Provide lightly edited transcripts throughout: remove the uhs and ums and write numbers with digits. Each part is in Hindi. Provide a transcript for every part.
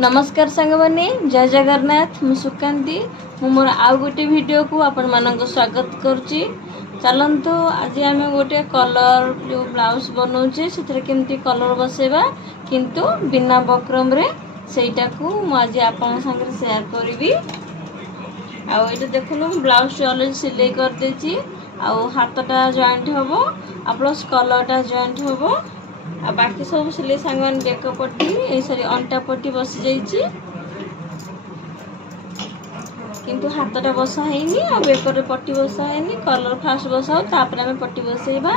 नमस्कार सांगमाने जय जगन्नाथ मु सुकांती मु मोर आउ गोटे वीडियो को आपण मानक स्वागत करुच्ची। चलतु आज आम गोटे कलर जो ब्लाउज बनाऊे से केमती कलर बसेबा किंतु बिना बक्रम रे सेटा को मु आज आपण संगे शेयर करी। आउ ये देखुन ब्लाउज अलरेडी सिलाई कर देची। आउ हाथटा जॉइंट होबो आ प्लस कलरटा जॉइंट होबो आ बाकी सब सिलाई सांगमान बेक पट्टी ए सरी अंटा पट्टी बसी जाइची किंतु हाथटा बसा हैनी आ बेकर पट्टी बसा हैनी। कलर फास्ट बसाओ तापर हमें पट्टी बसेबा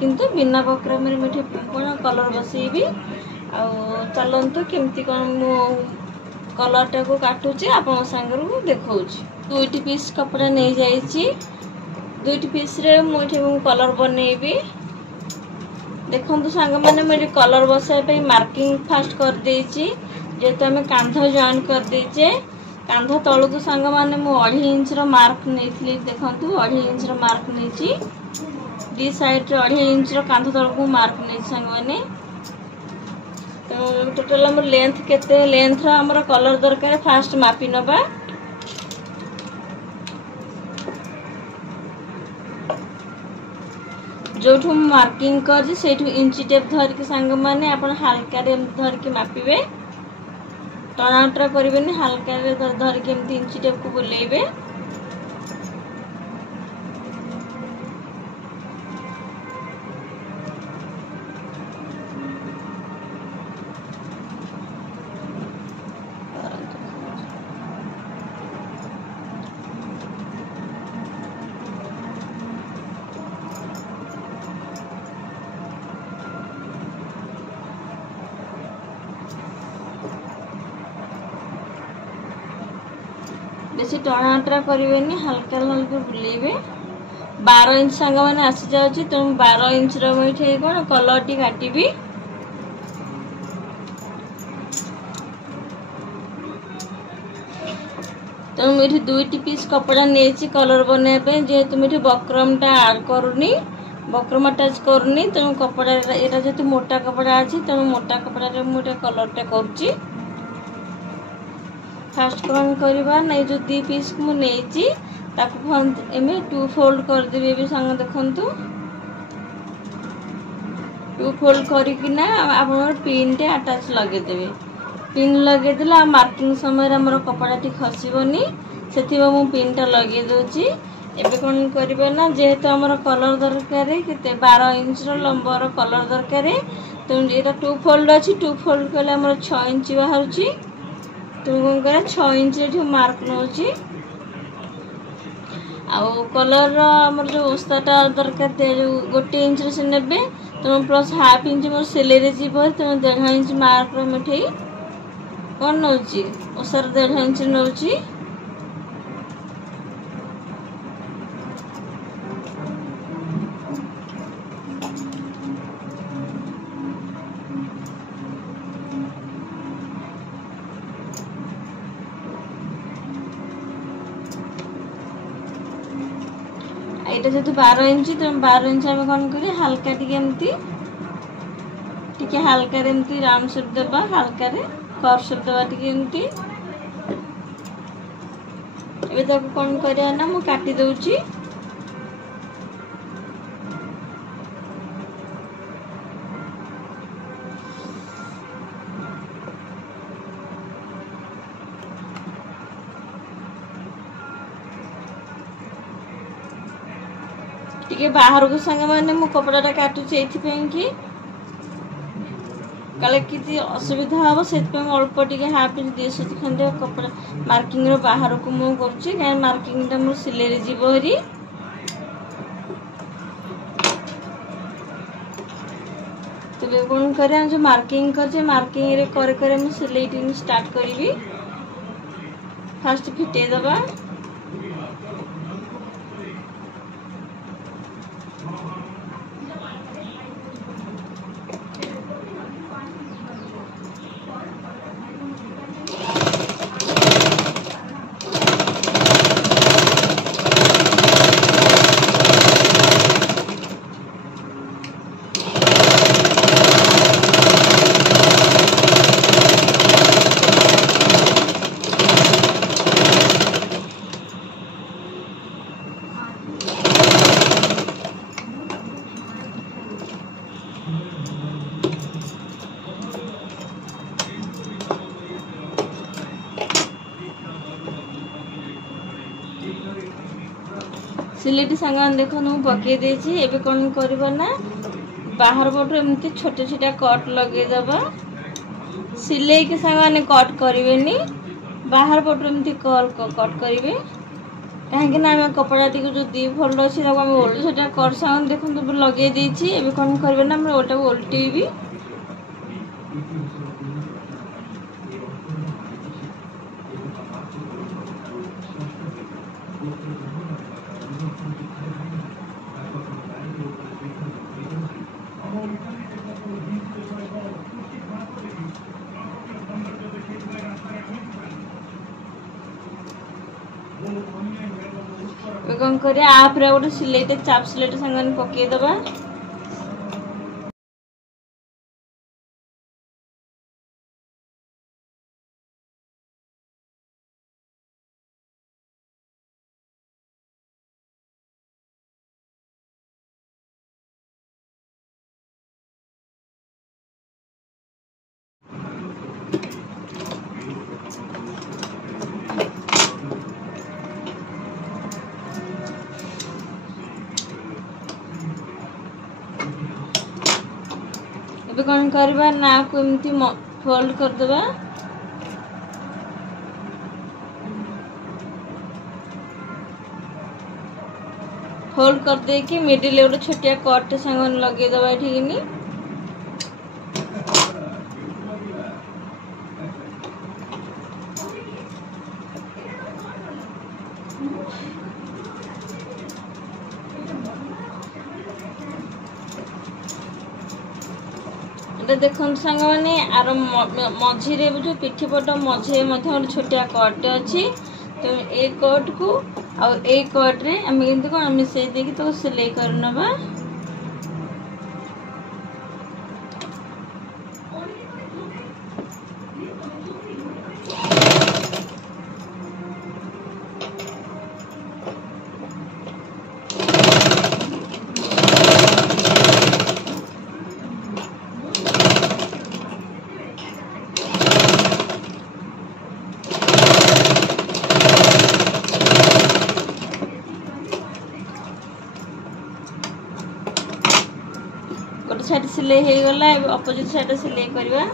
किंतु बिना बक्रम रे मिठे कोन कलर बसेबी। आ चलंतु केमती कोन मु कलरटा को काटुची आपन संगर को देखौची। दुईटी पीस कपड़ा नै जाइची दुईटी पीस रे मुठे कलर बनेबी। देखो सांग मैंने मुझे कलर बसाई मार्किंग फास्ट कर देची जेहेतु आम कांध जॉइन कर देचे। कांध तलू को सांग मैंने मुझे 2.5 इंच मार्क नहीं देखु 2.5 इंच मार्क नहीं दी साइड 2.5 इंच कांध तलू को मार्क नहीं सांग मैंने। तो टोटल आम लेंथ केते लेंथ आमर कलर दरकार फास्ट मापी नबा। जो मार्किंग कर इंची टेप धरिक सांग मैंने आप हल्का धरिक मापिबे टणाउटा करें हल्का धरिक इंची टेप को बुलेबे। बेसी टणाउटा करें हल्का हल्का बुलेबे। 12 इंच सांग मैंने आसी जाऊँगी तो 12 इंच मुझे कौन कलर टी काटिबी। तो मुझे दुईटी पीस कपड़ा नहीं कलर बनवाई जेहेतु मुझे बक्रमटा आड करूनी बक्रम अटाच करूनी तेणु कपड़ा यहाँ जेहतु मोटा कपड़ा अच्छी तेणु मोटा कपड़ा मुझे कलरटा करुच्ची। फास्ट कौन करवा नहीं जो दी पीस को मुझे एम 2 फोल्ड करदेवी भी सांग देखु 2 फोल्ड करना आप पिन टे अटाच लगेदेवे। पिन लगेदेले मार्किंग समय आमर कपड़ा टी खसबनी से पिन टा लगे दूची। एबे कौन करबे ना जेहेतु आमर कलर दरकार केते 12 इंच लंबर कलर दरकार तो ये 2 फोल्ड अच्छी 2 फोल्ड कले आमर 6 इंच बाहर तुम कौन कर 6 इंच मार्क नौ कलर आमर जो ओसाटा दरकार गोटे इंच से ने तुम प्लस हाफ इंच मोर सिलाई जीव तुम 1.5 इंच मार्क मिठे कौन नौ ओसार 1.5 इंच नौ। यहाँ जेहतु 12 इंच तो 12 इंच आम कौन कर हल्का टी हल्का राउंड शेप देवा हल्का कर्व शेप देवा टी कौन करना ना मु काटी दउची। टिके बाहर को सांग मैंने मु कपड़ा काटुची कि काले किसी असुविधा हम से अल्प टे हाफ इंच 2 इंच खंडे कपड़ा मार्किंग रो बाहर को मु करुच्ची कहीं मार्किंग टा मोर सिलाई जीव हरी। तो कौन कर जो मार्किंग कर मार्किंग रे करे मु सिलाई स्टार्ट करी। फास्ट फिटे दबा सिलेटी सांग देखो मुझे पकई देछि एबे कौन करबा ना बाहर पटू एमती छोटे छोटे कट लगेदबा सिले के सांग कट करेनि बाहर पटू एमती कट करेंगे कहीं आम कपड़ा टी जो 2 फोल्ड अच्छी ओल्टी छोटा कट सांग देखो लगे देछि एबे कौन करबा ना ओटा ओल्टेबी कौन कर आप गोटे सिलेटे चाप सिलेट सांग पकईदबा ଏବେ कौन करबा ना को एमती फोल्ड करदबा फोल्ड कर दे कि मिडिल गोटे छोटिया कट सांग लगेदबा एठिकनी देखो सांग मैंने आर मझे जो पिठी पट मझे गोटे छोटिया कट अच्छी तो ए कट को आ कट रे आम कौन मिसई देकी तो सिलाई करनबा गोटे साइड सिलाई हो गला अपोजिट साइड सिलाई करवा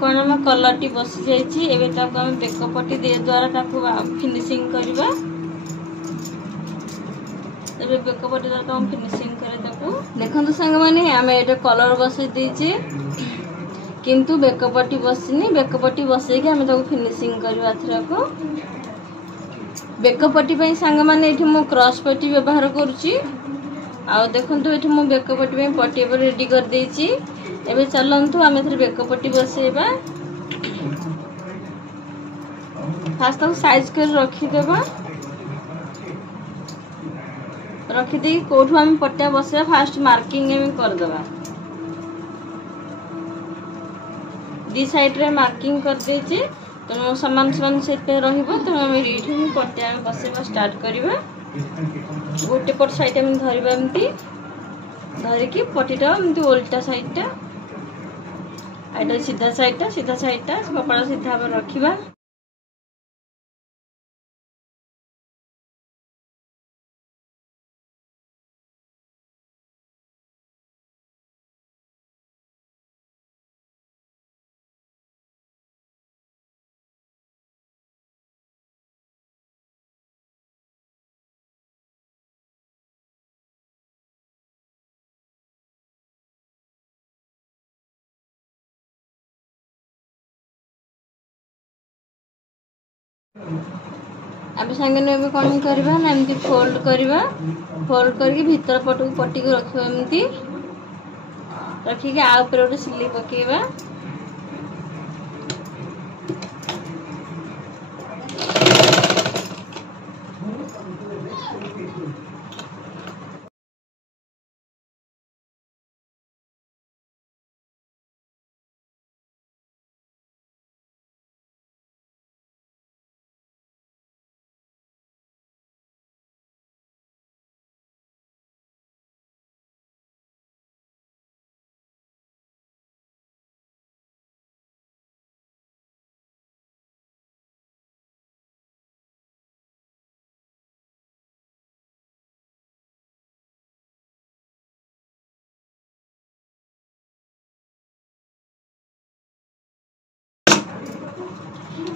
कौन आम कलर टी बसी जाइए बेकपट्टी द्वारा फिनिशिंग करवा बेकपट्टी द्वारा फिनिशिंग कर देखो सांग मैंने आम ये कलर बसई देचे किंतु बेकपट्टी बसनी बेकपट्टी बसई आम फिनिशिंग करवा थरको बेकपट्टी सांग मैंने क्रॉस पट्टी व्यवहार करुच्ची आ देखो ये मुझे बेकपट्टी पट्टी रेडी कर देची एबे चलंतु आम बेकपट्टी बसेबा फास्ट साइज कर रखीदेबा रखीदे कौटू आम पट्टिया बसेबा फास्ट मार्किंग करदेबा दी साइड रे मार्किंग कर देची तो सामान सामान से रहिबो तो आम एठी पट्टिया बसेबा स्टार्ट करबा गोटे पट साइड आम धरबा एमती धरिकी पट्टीटा एमती ओल्टा साइडटा आइटा सीधा साइडटा कपड़ा सीधा रखिबा। आम सांगे ने कौन करवा ना एमती फोल्ड करवा फोल्ड करके भीतर पट को पट्टी को रखिबा एमती रखिके आ ऊपर गोटे सिलाई पकेबा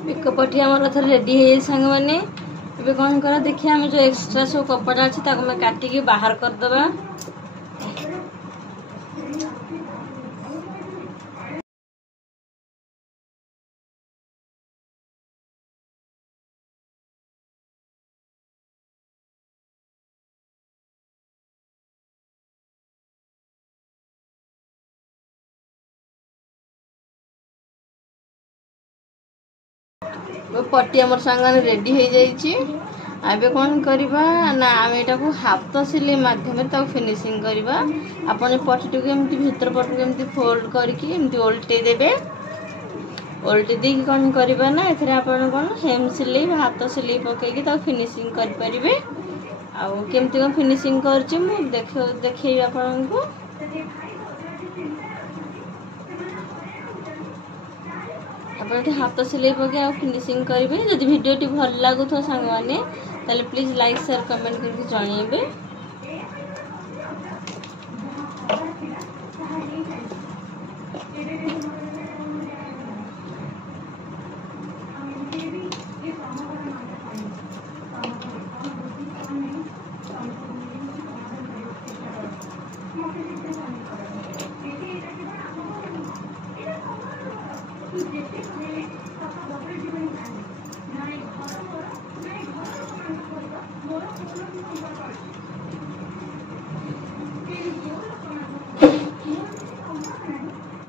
पिकपटी आम थे रेडी है सांग मैंने ए कौन करा देखिए आम जो एक्सट्रा सब कपड़ा अच्छे ताको काटिकी बाहर करदे पट्टी आम सांग रेडी हो जाए कौन करवा ना आम यहाँ हाथ सिलाई मध्यम फिनिशिंग करवा आपन पट्टी को एमती भीतर पट को एमती फोल्ड करके ओल्टे देबे ओल्टे दी कौन करवा ना एथरे आपन कौन हेम सिलाई हाथ सिलाई पकईकी फिनिशिंग कर परिबे आउ केमती कौन फिनिशिंग करछि मु देखै आपन को आप हाथ सिलाई पके आ फिनिशिंग करेंगे जदि वीडियो भल लगुथ सांग मैंने ताले प्लीज लाइक शेयर कमेंट करके जनइबे।